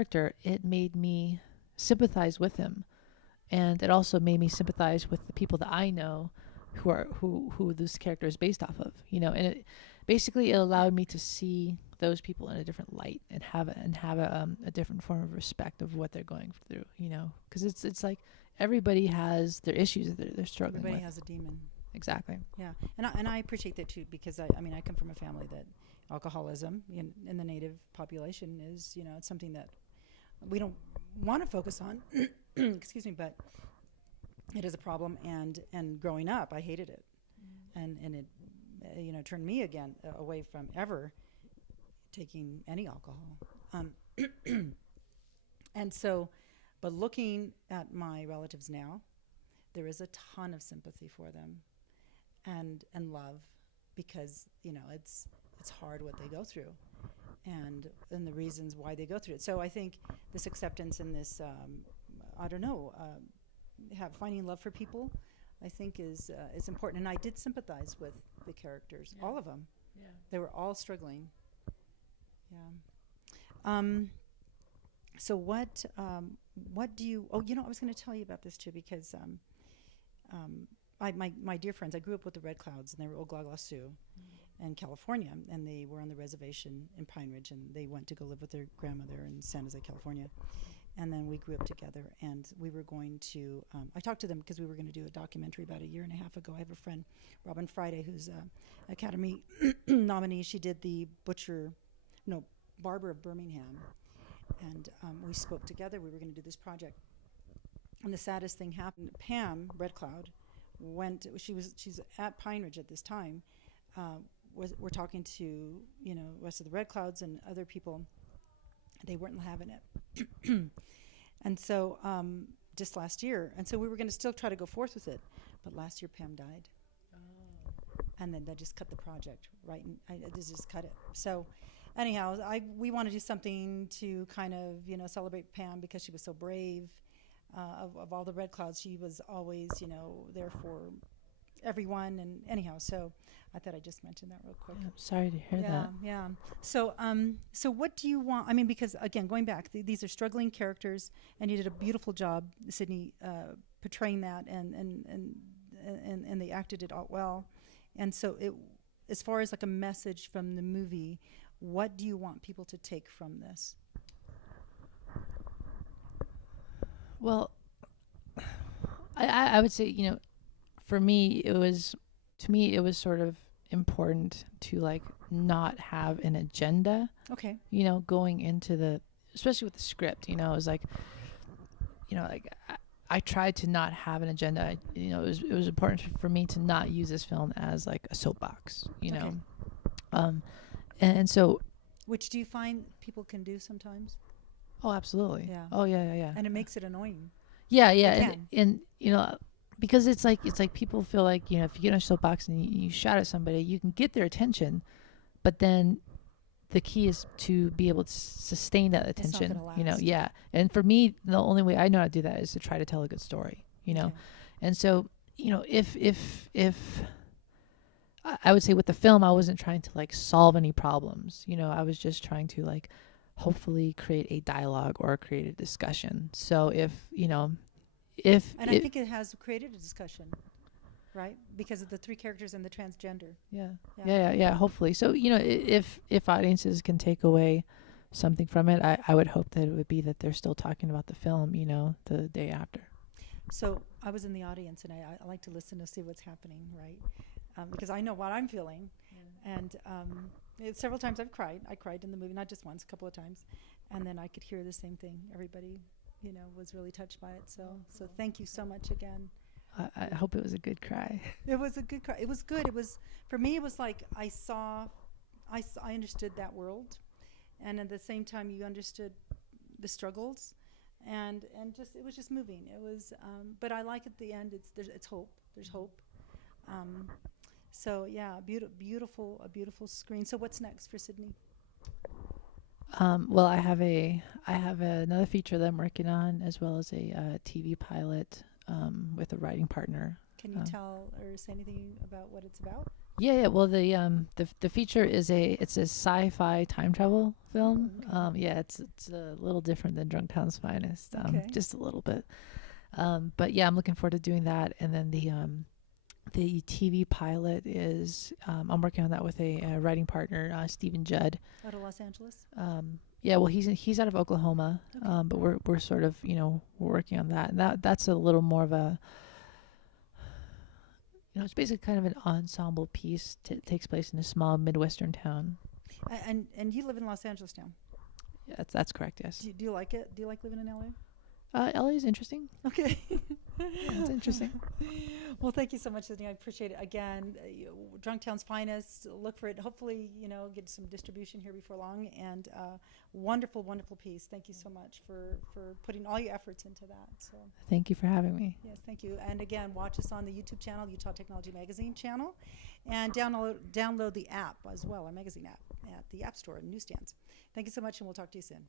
character, it made me sympathize with him, and it also made me sympathize with the people that I know who this character is based off of, and it basically it allowed me to see those people in a different light and have a different form of respect of what they're going through, because it's like everybody has their issues that they're struggling Everybody with. has a demon. Exactly. Yeah, and I appreciate that too, because I mean I come from a family that alcoholism in the native population is, it's something that we don't want to focus on. Excuse me, but it is a problem, and growing up I hated it, and it turned me again away from ever taking any alcohol. And so, but looking at my relatives now, there is a ton of sympathy for them, and love, because it's hard what they go through, and the reasons why they go through it. So I think this acceptance and this I don't know, finding love for people, I think is important. And I did sympathize with the characters, all of them. Yeah. They were all struggling. Yeah. So what do you? Oh, I was going to tell you about this too, because my dear friends, I grew up with the Red Clouds, and they were Oglala Sioux in California, and they were on the reservation in Pine Ridge, and they went to go live with their grandmother in San Jose, California. And then we grew up together, and we were going to, I talked to them because we were going to do a documentary about a year and a half ago. I have a friend, Robin Friday, who's an Academy nominee. She did the Barber of Birmingham. And we spoke together. We were going to do this project. And the saddest thing happened. Pam, Red Cloud, she's at Pine Ridge at this time. We're talking to, rest of the Red Clouds and other people. They weren't having it. And so just last year, and so we were going to still try to go forth with it, but last year Pam died. Oh. And then they just cut the project, right? And I just cut it. So anyhow, we want to do something to kind of, celebrate Pam, because she was so brave. Of all the Red Clouds, she was always, there for everyone. And anyhow, so I thought I'd just mention that real quick. I'm sorry to hear that. Yeah. So what do you want? I mean, because again, going back, these are struggling characters, and you did a beautiful job, Sydney, portraying that, and they acted it all well. And so as far as like a message from the movie, what do you want people to take from this? Well, I would say, for me, it was sort of important to like not have an agenda. Okay. Going into especially with the script, it was like, I tried to not have an agenda. It was important for me to not use this film as like a soapbox, Okay. And so. Which do you find people can do sometimes? Oh, absolutely. Yeah. Oh, yeah. And it makes it annoying. Yeah. It And because it's like people feel like, if you get on a soapbox and you shout at somebody, you can get their attention, but then the key is to be able to sustain that attention. It's not gonna last. Yeah. And for me, the only way I know how to do that is to try to tell a good story. Okay. And so if I would say with the film, I wasn't trying to like solve any problems. I was just trying to like hopefully create a dialogue or create a discussion. So I think it has created a discussion, right? Because of the three characters and the transgender. Yeah. Hopefully. So, if audiences can take away something from it, I would hope that it would be that they're still talking about the film, the day after. So I was in the audience, and I like to listen to see what's happening, right? Because I know what I'm feeling. Yeah. And several times I've cried. I cried in the movie, not just once, a couple of times. And then I could hear the same thing. Everybody, was really touched by it. So thank you so much again. I hope it was a good cry. It was a good cry. It was good. It was, for me, it was like I understood that world. And at the same time, you understood the struggles. And just, it was just moving. It was, but I like at the end, it's hope. There's hope. So yeah, a beautiful screen. So what's next for Sydney? Well, I have another feature that I'm working on, as well as a TV pilot with a writing partner. Can you tell or say anything about what it's about? Yeah, yeah. Well, the feature is it's a sci-fi time travel film. Oh, okay. Yeah, it's a little different than Drunktown's Finest, Okay. just a little bit. But yeah, I'm looking forward to doing that. And then the TV pilot is I'm working on that with a writing partner, Stephen Judd. Out of Los Angeles. Yeah, well, he's out of Oklahoma, Okay. but we're sort of we're working on that, and that's a little more of a it's basically kind of an ensemble piece. Takes place in a small midwestern town. And you live in Los Angeles now. Yeah, that's correct. Yes. Do you like it? Do you like living in LA? LA is interesting. Okay. Yeah, it's interesting. Well, thank you so much, Sydney. I appreciate it. Again, Drunktown's Finest. Look for it. Hopefully, get some distribution here before long. And wonderful, wonderful piece. Thank you so much for putting all your efforts into that. So Thank you for having me. yes, thank you. And again, watch us on the YouTube channel, Utah Technology Magazine channel, and download the app as well, our magazine app, at the App Store and newsstands. Thank you so much, and we'll talk to you soon.